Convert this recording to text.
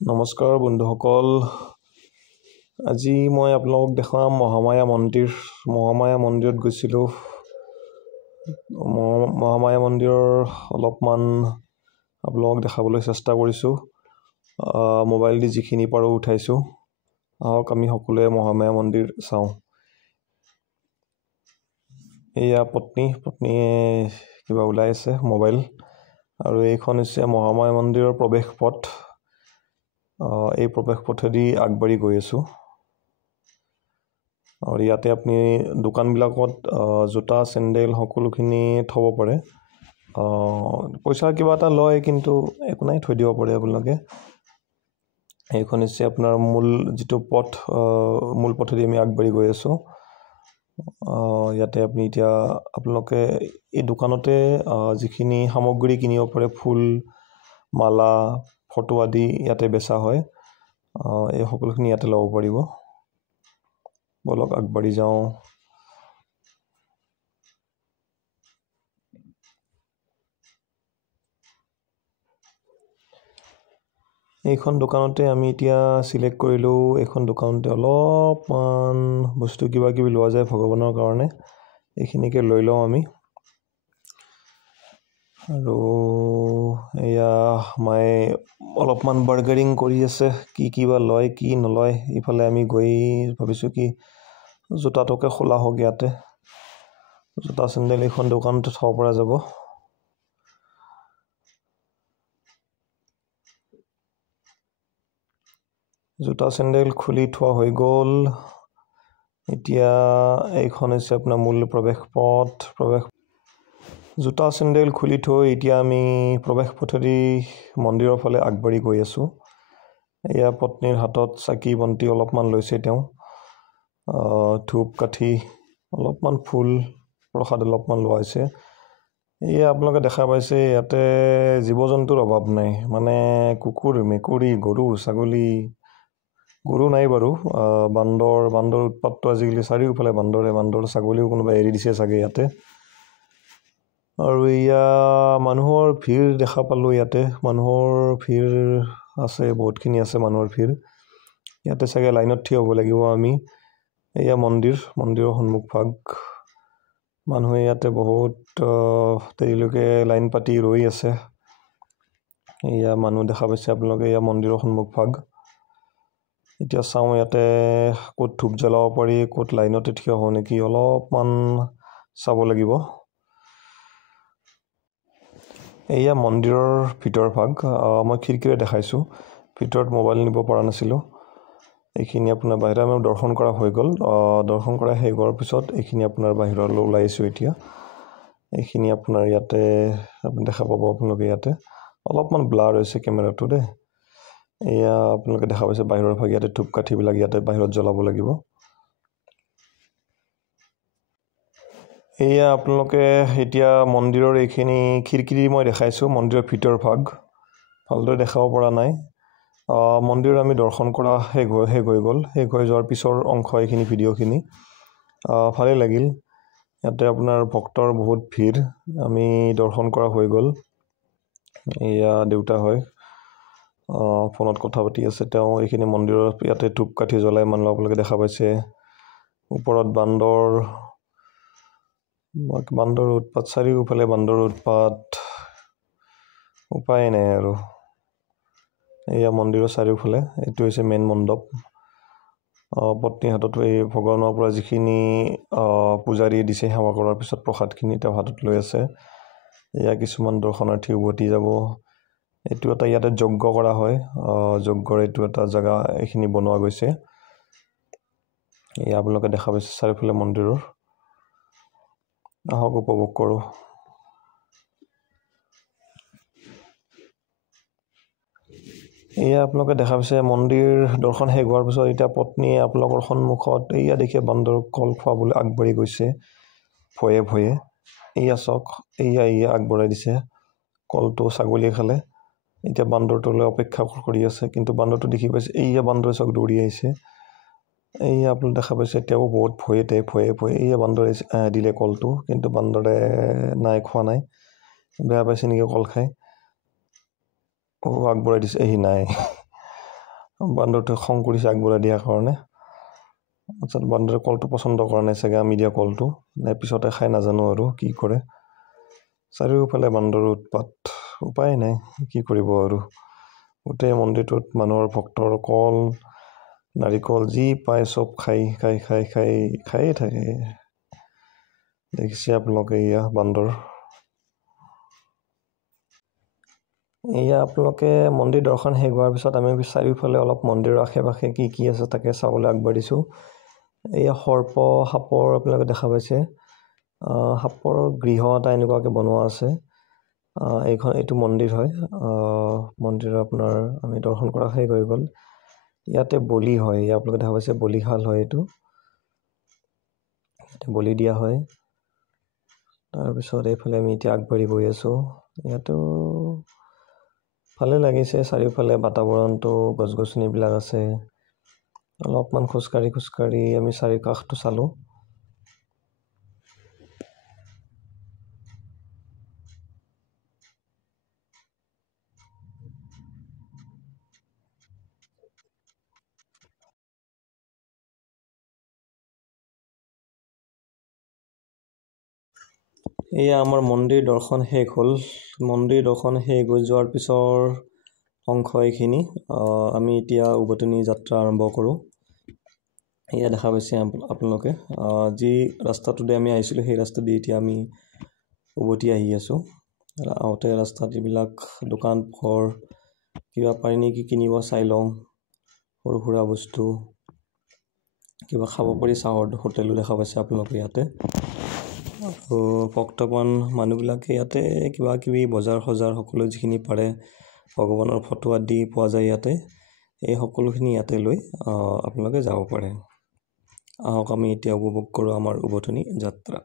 নমস্কাৰ বন্ধুসকল, আজি মই আপোনালোকক দেখাম মহামায়া মন্দিৰত গৈছিলোঁ। মহামায়া মন্দিৰৰ অলপমান আপোনালোকক দেখাবলৈ চেষ্টা কৰিছোঁ। মোবাইল দি যিখিনি পাৰোঁ উঠাইছোঁ। আহক আমি সকলোৱে মহামায়া মন্দিৰ চাওঁ। এয়া পত্নীয়ে কিবা ওলাই আছে মোবাইল, আৰু এইখন হৈছে মহামায়া মন্দিৰৰ প্ৰৱেশ পথ। এই প্ৰৱেশ পথেদি আগবাঢ়ি গৈ আছোঁ। আৰু ইয়াতে আপুনি দোকানবিলাকত জোতা চেণ্ডেল সকলোখিনি থ'ব পাৰে। পইচা কিবা এটা লয়, কিন্তু একো নাই, থৈ দিব পাৰে আপোনালোকে। এইখন হৈছে আপোনাৰ মূল পথেদি আমি আগবাঢ়ি গৈ আছোঁ। ইয়াতে আপুনি আপোনালোকে এই দোকানতে যিখিনি সামগ্ৰী কিনিব পাৰে, ফুল মালা ফটো আদি ইয়াতে বেচা হয়। এই সকলোখিনি ইয়াতে ল'ব পাৰিব। বলক আগবাঢ়ি যাওঁ। এইখন দোকানতে আমি এতিয়া চিলেক্ট কৰিলোঁ। এইখন দোকানতে অলপমান বস্তু কিবা কিবি লোৱা যায় ভগৱানৰ কাৰণে, এইখিনিকে লৈ লওঁ আমি। আৰু এয়া মায়ে অলপমান বাৰ্গেনিং কৰি আছে, কি বা লয় কি নলয়। ইফালে আমি গৈ ভাবিছোঁ কি জোতাটোকে খোলা হওক। ইয়াতে জোতা চেণ্ডেল এইখন দোকানতে থ'ব পৰা যাব। জোতা চেণ্ডেল খুলি থোৱা হৈ গ'ল। এতিয়া এইখন হৈছে আপোনাৰ মূল প্ৰৱেশ পথ। জোতা চেণ্ডেল খুলি থৈ এতিয়া আমি প্ৰৱেশ পথেদি মন্দিৰৰ ফালে আগবাঢ়ি গৈ আছোঁ। এয়া পত্নীৰ হাতত চাকি বন্তি অলপমান লৈছে তেওঁ। ধূপ কাঠি অলপমান, ফুল প্ৰসাদ অলপমান লোৱা হৈছে। এয়া আপোনালোকে দেখা পাইছে, ইয়াতে জীৱ জন্তুৰ অভাৱ নাই। মানে কুকুৰ, মেকুৰী, গৰু, ছাগলী, গৰু নাই বাৰু, বান্দৰ উৎপাতটো আজিকালি চাৰিওফালে বান্দৰ ছাগলীও কোনোবাই এৰি দিছে চাগে ইয়াতে। আৰু এয়া মানুহৰ ভিৰ দেখা পালোঁ। ইয়াতে মানুহৰ ভিৰ আছে, বহুতখিনি আছে মানুহৰ ভিৰ। ইয়াতে চাগে লাইনত থিয় হ'ব লাগিব আমি। এয়া মন্দিৰৰ সন্মুখভাগ। মানুহে ইয়াতে বহুত দেৰিলৈকে লাইন পাতি ৰৈ আছে। এয়া মানুহ দেখা পাইছে আপোনালোকে, এয়া মন্দিৰৰ সন্মুখভাগ। এতিয়া চাওঁ ইয়াতে ক'ত ধূপ জ্বলাব পাৰি, ক'ত লাইনতে থিয় হওঁ নেকি, অলপমান চাব লাগিব। এয়া মন্দিৰৰ ভিতৰ ভাগ। মই খিৰিকীৰে দেখাইছোঁ, ভিতৰত মোবাইল নিব পৰা নাছিলোঁ। এইখিনি আপোনাৰ বাহিৰত আমি দৰ্শন কৰা হৈ গ'ল। দৰ্শন কৰা শেষ হোৱাৰ পিছত এইখিনি আপোনাৰ বাহিৰলৈ ওলাই আহিছোঁ এতিয়া। এইখিনি আপোনাৰ ইয়াতে দেখা পাব আপোনালোকে। ইয়াতে অলপমান ব্লাৰ হৈছে কেমেৰাটো দেই। এয়া আপোনালোকে দেখা পাইছে বাহিৰৰ ভাগ। ইয়াতে ধূপকাঠিবিলাক ইয়াতে বাহিৰত জ্বলাব লাগিব। এয়া আপোনালোকে এতিয়া মন্দিৰৰ এইখিনি খিৰিকী দি মই দেখাইছোঁ, মন্দিৰৰ ভিতৰ ভাগ। ভালদৰে দেখাব পৰা নাই। মন্দিৰত আমি দৰ্শন কৰা শেষ হৈ গ'ল। শেষ হৈ যোৱাৰ পিছৰ অংশ এইখিনি, ভিডিঅ'খিনি। ভালেই লাগিল। ইয়াতে আপোনাৰ ভক্তৰ বহুত ভিৰ। আমি দৰ্শন কৰা হৈ গ'ল। এয়া দেউতা হয়, ফোনত কথা পাতি আছে তেওঁ। এইখিনি মন্দিৰত ইয়াতে ধূপকাঠি জ্বলাই মানুহ আপোনালোকে দেখা পাইছে। ওপৰত বান্দৰ উৎপাত, চাৰিওফালে বান্দৰৰ উৎপাত, উপায় নাই আৰু। এয়া মন্দিৰৰ চাৰিওফালে, এইটো হৈছে মেইন মণ্ডপ। পত্নীৰ হাতত এই ভগৱানৰ পৰা যিখিনি পূজাৰীয়ে দিছে সেৱা কৰাৰ পিছত প্ৰসাদখিনি তেওঁ হাতত লৈ আছে। এয়া কিছুমান দৰ্শনাৰ্থী উভতি যাব। এইটো এটা ইয়াতে যজ্ঞ কৰা হয়, যজ্ঞৰ এইটো এটা জেগা এইখিনি বনোৱা গৈছে। এয়া আপোনালোকে দেখা পাইছে চাৰিওফালে মন্দিৰৰ। আহক উপভোগ কৰোঁ। এয়া আপোনালোকে দেখা পাইছে মন্দিৰ দৰ্শন শেষ হোৱাৰ পিছত এতিয়া পত্নীয়ে আপোনালোকৰ সন্মুখত এয়া দেখি বান্দৰক কল খুৱাবলৈ আগবাঢ়ি গৈছে ভয়ে ভয়ে। এয়া চাওক, এয়া আগবঢ়াই দিছে কলটো। ছাগলীয়ে খালে। এতিয়া বান্দৰটোলৈ অপেক্ষা কৰি আছে, কিন্তু বান্দৰটো দেখি পাইছে। এয়া বান্দৰে চাওক দৌৰি আহিছে। এয়া আপোনালোকে দেখা পাইছে তেওঁ বহুত ভয়ে এয়া বান্দৰে দিলে কলটো, কিন্তু বান্দৰে নাই, খোৱা নাই। বেয়া পাইছে নেকি কল খাই। আগবঢ়াই দিছে, নাই। বান্দৰটোৱে খং কৰিছে আগবঢ়াই দিয়াৰ কাৰণে। আচ্ছা, বান্দৰে কলটো পচন্দ কৰা নাই চাগে, আমি দিয়া কলটো, নে পিছতে খাই নাজানো আৰু কি কৰে। চাৰিওফালে বান্দৰৰ উৎপাত, উপায় নাই, কি কৰিব আৰু। গোটেই মন্দিৰটোত মানুহৰ ভক্তৰ কল নাৰিকল যি পায় চব খায়ে থাকে। দেখিছে আপোনালোকে, এয়া বান্দৰ। এয়া আপোনালোকে মন্দিৰ দৰ্শন শেষ হোৱাৰ পিছত আমি চাৰিওফালে অলপ মন্দিৰৰ আশে পাশে কি আছে তাকে চাবলৈ আগবাঢ়িছোঁ। এয়া সৰ্প সাপৰ আপোনালোকে দেখা পাইছে, সাপৰ গৃহ এটা এনেকুৱাকৈ বনোৱা আছে। এইটো মন্দিৰ হয়। মন্দিৰৰ আপোনাৰ আমি দৰ্শন কৰা শেষ হৈ গ'ল। ইয়াতে বলি হয়, আপোনালোকে দেখা পাইছে বলিশাল হয় এইটো, ইয়াতে বলি দিয়া হয়। তাৰপিছত এইফালে আমি এতিয়া আগবাঢ়ি গৈ আছোঁ। ইয়াতো ভালে লাগিছে, চাৰিওফালে বাতাৱৰণটো গছ গছনিবিলাক আছে। অলপমান খোজকাঢ়ি আমি চাৰিওকাষটো চালোঁ। এয়া আমাৰ মন্দিৰ দৰ্শন শেষ হ'ল। মন্দিৰ দৰ্শন শেষ হৈ যোৱাৰ পিছৰ অংশ এইখিনি। আমি এতিয়া উভতনি যাত্ৰা আৰম্ভ কৰোঁ। এয়া দেখা পাইছে আপোনালোকে, যি ৰাস্তাটোদি আমি আহিছিলোঁ সেই ৰাস্তাদি এতিয়া আমি উভতি আহি আছোঁ। আহোঁতে ৰাস্তাত এইবিলাক দোকান পোহৰ কিবা পাৰি নেকি কিনিব চাই লওঁ, সৰু সুৰা বস্তু কিবা খাব পাৰি, চাহৰ হোটেলো দেখা পাইছে আপোনালোকে ইয়াতে। আৰু ভক্তবান মানুহবিলাকে ইয়াতে কিবা কিবি বজাৰ সকলো যিখিনি পাৰে, ভগৱানৰ ফটো আদি পোৱা যায় ইয়াতে, এই সকলোখিনি ইয়াতে লৈ আপোনালোকে যাব পাৰে। আহক আমি এতিয়া উপভোগ কৰোঁ আমাৰ উভতনি যাত্ৰা।